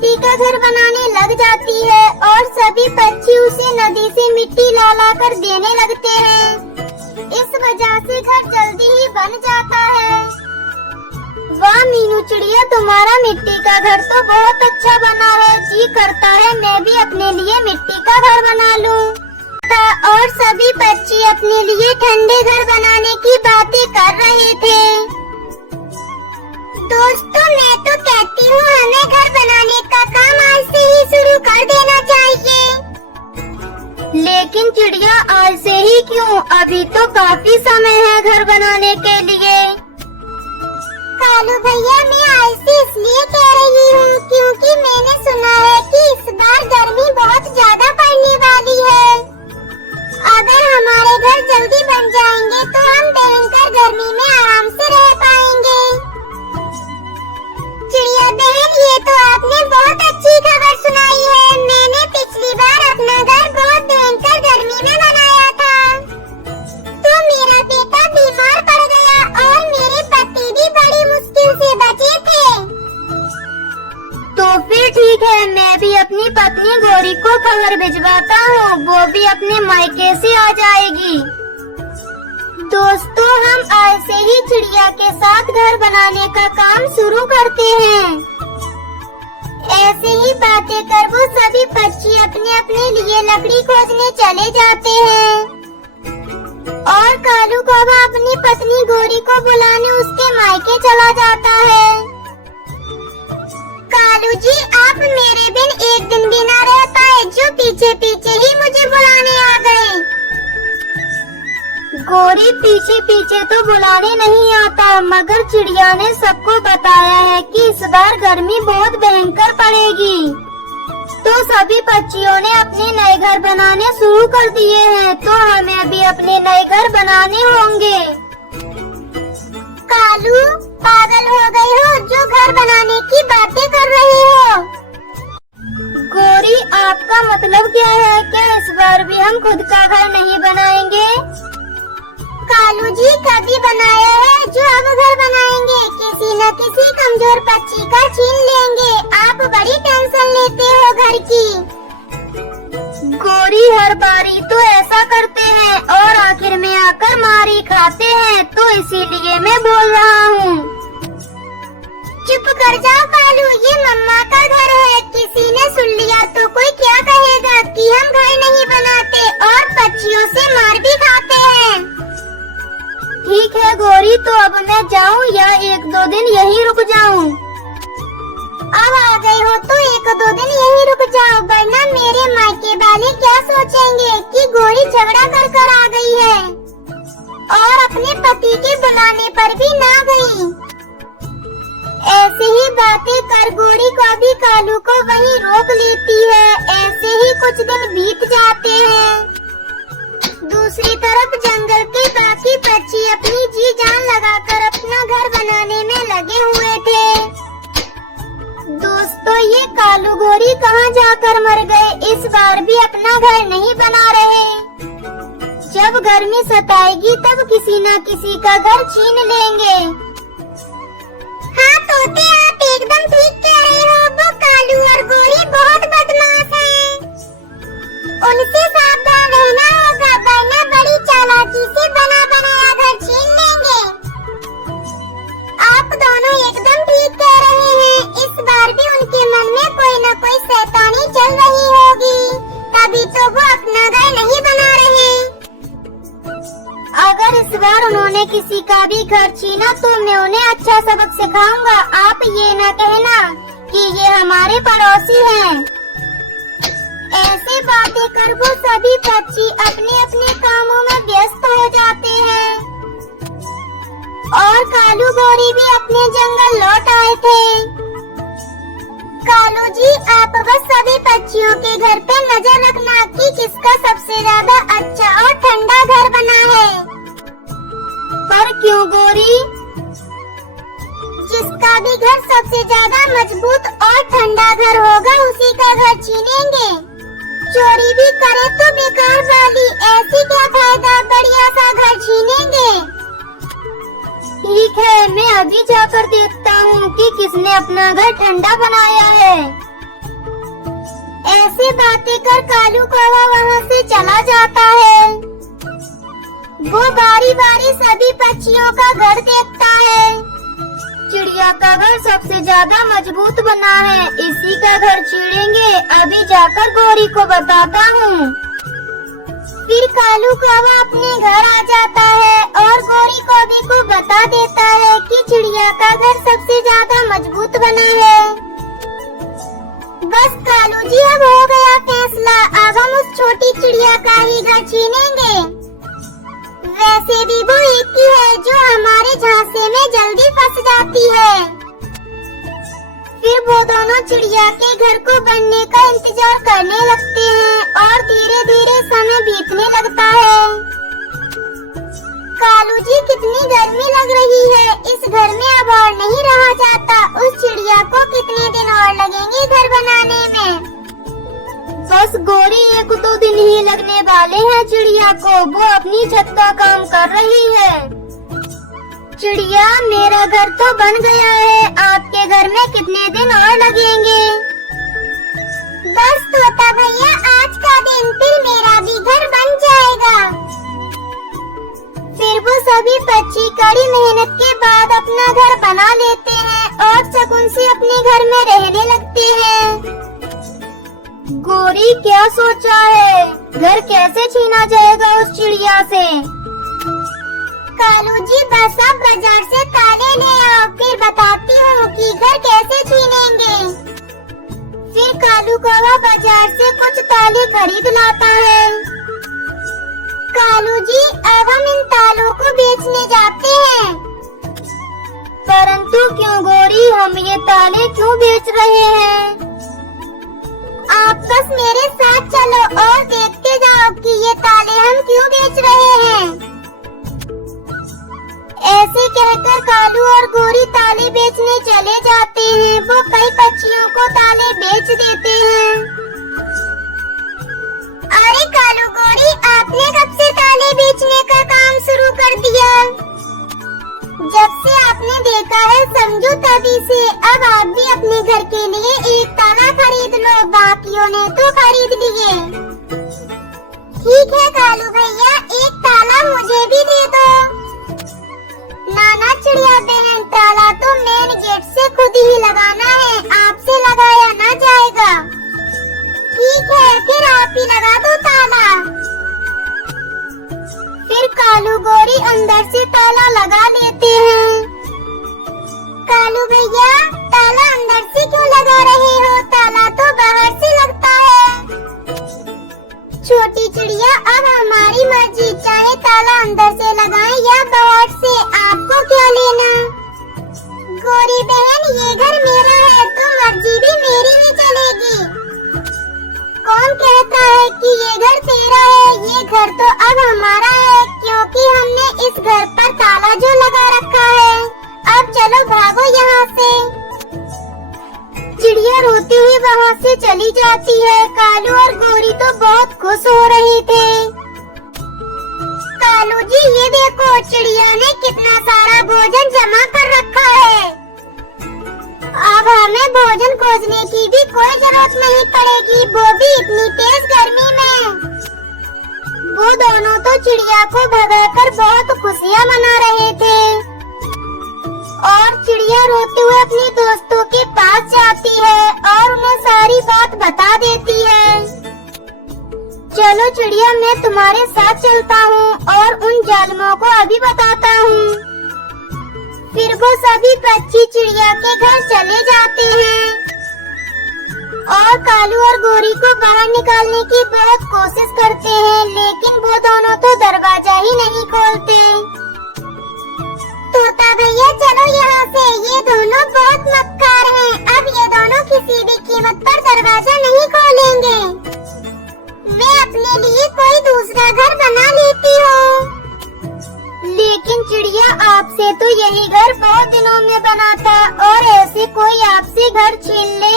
मिट्टी का घर बनाने लग जाती है और सभी पक्षी उसे नदी से मिट्टी ला ला कर देने लगते हैं। इस वजह से घर जल्दी ही बन जाता है। वाह मीनू चिड़िया, तुम्हारा मिट्टी का घर तो बहुत अच्छा बना है। जी करता है मैं भी अपने लिए मिट्टी का घर बना लूं। और सभी पक्षी अपने लिए ठंडे घर बनाने की बातें कर रहे थे। दोस्तों, मैं तो कहती हूँ हमें घर बनाने का काम आज से ही शुरू कर देना चाहिए। लेकिन चिड़िया, आज से ही क्यों? अभी तो काफी समय है घर बनाने के लिए। कालू भैया, मैं आज से इसलिए कह रही हूँ क्योंकि मैंने सुना है कि इस बार गर्मी बहुत ज्यादा पड़ने वाली है। अगर हमारे घर जल्दी बन जाएंगे तो हम भयंकर गर्मी में आराम से रह पाएंगे। चिड़िया बहन, ये तो आपने बहुत अच्छी खबर सुनाई है। मैंने पिछली बार अपना घर बहुत भयंकर गर्मी में बनाया था तो मेरा बेटा बीमार पड़ गया और मेरे पति भी बड़ी मुश्किल से बचे थे। तो फिर ठीक है, मैं भी अपनी पत्नी गौरी को खबर भिजवाता हूँ, वो भी अपने मायके से आ जाएगी। दोस्तों, हम आज से ही चिड़िया के साथ घर बनाने का काम शुरू करते हैं। ऐसे ही बातें कर वो सभी पक्षी अपने अपने लिए लकड़ी खोजने चले जाते हैं और कालू कौवा अपनी पत्नी गौरी को बुलाने उसके मायके चला जाता है। कालू जी, आप मेरे बिन एक दिन भी ना रह पाए, जो पीछे पीछे ही मुझे बुलाने आ गए। गौरी, पीछे पीछे तो बुलाने नहीं आता, मगर चिड़िया ने सबको बताया है कि इस बार गर्मी बहुत भयंकर पड़ेगी, तो सभी पक्षियों ने अपने नए घर बनाने शुरू कर दिए हैं। तो हमें भी अपने नए घर बनाने होंगे। कालू, पागल हो गई हो जो घर बनाने की बातें कर रही हो? गौरी, आपका मतलब क्या है? क्या इस बार भी हम खुद का घर नहीं बनाएंगे? कालू जी, कभी बनाया है जो अब घर बनाएंगे? किसी न किसी कमजोर पक्षी का छीन लेंगे। आप बड़ी टेंशन लेते हो घर की। गौरी, हर बारी तो ऐसा करते हैं और आखिर में आकर मारी खाते हैं, तो इसीलिए मैं बोल रहा हूँ। चुप कर जाओ कालू, ये मम्मा का घर है। किसी ने सुन लिया तो कोई क्या कहेगा कि हम घर नहीं बनाते और पक्षियों से मार भी खाते हैं। ठीक है गौरी, तो अब मैं जाऊँ या एक दो दिन यहीं रुक जाऊँ? अब आ गई हो तो एक दो दिन यहीं रुक जाओ, वरना मेरे मायके वाले क्या सोचेंगे कि गौरी झगड़ा कर कर आ गई है और अपने पति के बुलाने पर भी ना गई। ऐसे ही बातें कर गौरी को भी कालू को वहीं रोक लेती है। ऐसे ही कुछ दिन बीत जाते हैं। दूसरी तरफ जंगल के बाकी पक्षी अपनी जी जान लगाकर अपना घर बनाने में लगे हुए थे। दोस्तों, ये कालू गौरी कहाँ जाकर मर गए? इस बार भी अपना घर नहीं बना रहे। जब गर्मी सताएगी तब किसी न किसी का घर छीन लेंगे। हाँ तोते, आप एकदम ठीक कह रहे हो। वो कालू और गौरी बहुत बदमाश हैं। उनसे सावधान रहना होगा, वरना बड़ी चालाकी से बना बनाया घर छीन लेंगे। आप दोनों एकदम ठीक कह रहे हैं। इस बार भी उनके मन में कोई न कोई शैतानी चल रही होगी, तभी तो वो अपना घर नहीं बना रहे। अगर इस बार उन्होंने किसी का भी घर छीना तो मैं उन्हें अच्छा सबक सिखाऊंगा। आप ये न कहना कि ये हमारे पड़ोसी हैं। ऐसे बातें कर वो सभी पक्षी अपने अपने कामों में व्यस्त हो जाते हैं और कालू गौरी भी अपने जंगल लौट आए थे। कालू जी, आप बस सभी पक्षियों के घर पे नजर रखना कि किसका सबसे ज्यादा अच्छा और ठंडा घर बना है। पर क्यों गौरी? जिसका भी घर सबसे ज्यादा मजबूत और ठंडा घर होगा उसी का घर छीनेंगे। चोरी भी करे तो बेकार वाली, ऐसी क्या फायदा, बढ़िया सा घर छीनेंगे। ठीक है, मैं अभी जाकर देखता हूँ कि किसने अपना घर ठंडा बनाया है। ऐसे बातें कर कालू कौवा वहाँ से चला जाता है। वो बारी बारी सभी पक्षियों का घर देखता है। चिड़िया का घर सबसे ज्यादा मजबूत बना है, इसी का घर छीनेंगे। अभी जाकर गौरी को बताता हूँ। फिर कालू कौवा अपने घर आ जाता है और गौरी कौवे को बता देता है कि चिड़िया का घर सबसे ज्यादा मजबूत बना है। बस कालू जी, अब हो गया फैसला, अब हम उस छोटी चिड़िया का ही घर छीनेंगे। वैसे भी वो एक ही है जो हमारे झांसे में जल्दी फंस जाती है। फिर वो दोनों चिड़िया के घर को बनने का इंतजार करने लगते हैं और धीरे धीरे समय बीतने लगता है। कालू जी, कितनी गर्मी लग रही है, इस घर में अब और नहीं रहा जाता। उस चिड़िया को कितने दिन और लगेंगे घर बनाने में? बस गौरी, 1-2 दिन ही लगने वाले हैं चिड़िया को, वो अपनी छत का काम कर रही है। चिड़िया, मेरा घर तो बन गया है, आपके घर में कितने दिन और लगेंगे? बस तोता भैया, आज का दिन, फिर मेरा भी घर बन जाएगा। फिर वो सभी पक्षी कड़ी मेहनत के बाद अपना घर बना लेते हैं और सुकून से अपने घर में रहने लगते हैं। गौरी, क्या सोचा है? घर कैसे छीना जाएगा उस चिड़िया से? कालू जी, बस आप बाजार से ताले ले आओ, फिर बताती हूँ कि घर कैसे छीनेंगे। फिर कालू कौवा बाजार से कुछ ताले खरीद लाता है। कालू जी, अब हम इन तालों को बेचने जाते हैं। परंतु क्यों गौरी, हम ये ताले क्यों बेच रहे हैं? आप बस मेरे साथ चलो और देखते जाओ कि ये ताले हम क्यों बेच रहे हैं। ऐसे कहकर कालू और गौरी ताले बेचने चले जाते हैं। वो कई पक्षियों को ताले बेच देते हैं। अरे कालू गौरी, आपने कब से ताले बेचने का काम शुरू कर दिया? जब से आपने देखा है समझो तभी से। अब आप भी अपने घर के लिए एक ताला खरीद लो, बाकियों ने तो खरीद लिए। ठीक है कालू भैया, एक ताला मुझे भी दे दो। नाना चिड़िया बहन, ताला तो मेन गेट से खुद ही लगाना है, आपसे लगाया ना जाएगा। ठीक है, फिर आप ही लगा दो ताला। फिर कालू गौरी अंदर से ताला लगा लेते हैं। कालू भैया, ताला अंदर से क्यों लगा रहे हो? ताला तो बाहर से लगता है। छोटी चिड़िया, अब हमारी मर्जी, चाहे ताला अंदर से लगाएं या बाहर से, आपको क्या लेना? गौरी बहन, ये घर मेरा है तो मर्जी भी मेरी ही चलेगी। कौन कहता है कि ये घर तेरा है? ये घर तो अब हमारा है, क्योंकि हमने इस घर पर ताला जो लगा रखा है। अब चलो भागो यहाँ से। चिड़िया रोती हुई वहाँ से चली जाती है। कालू और गौरी तो बहुत खुश हो रहे थे। कालू जी, ये देखो, चिड़िया ने कितना सारा भोजन जमा कर रखा है। अब हमें भोजन खोजने की भी कोई जरूरत नहीं पड़ेगी, वो भी इतनी तेज गर्मी में। वो दोनों तो चिड़िया को भगाकर बहुत खुशियाँ मना रहे थे और चिड़िया रोते हुए अपने दोस्तों के पास जाती है और उन्हें सारी बात बता देती है। चलो चिड़िया, मैं तुम्हारे साथ चलता हूँ और उन जालिमों को अभी बताता हूँ। फिर वो सभी पक्षी चिड़िया के घर चले जाते हैं और कालू और गौरी को बाहर निकालने की बहुत कोशिश करते हैं, लेकिन वो दोनों तो दरवाजा ही नहीं खोलते। तोता भैया, चलो यहाँ से, ये दोनों बहुत मक्कार हैं। अब ये दोनों किसी भी कीमत पर दरवाजा नहीं खोलेंगे। मैं अपने लिए कोई दूसरा घर बना लेती हूँ। लेकिन चिड़िया, आपसे तो यही घर बहुत दिनों में बना था और ऐसे कोई आपसे घर छीन ले,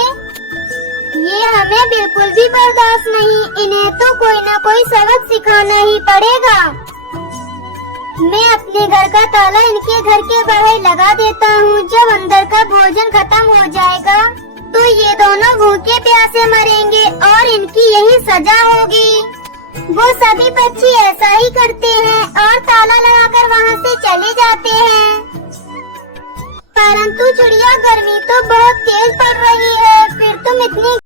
ये हमें बिल्कुल भी बर्दाश्त नहीं। इन्हें तो कोई न कोई सबक सिखाना ही पड़ेगा। मैं अपने घर का ताला इनके घर के बाहर लगा देता हूँ। जब अंदर का भोजन खत्म हो जाएगा तो ये दोनों भूखे प्यासे मरेंगे और इनकी यही सजा होगी। वो सभी पक्षी ऐसा ही करते हैं और ताला लगाकर वहाँ से चले जाते हैं। परंतु चिड़िया, गर्मी तो बहुत तेज पड़ रही है, फिर तुम इतनी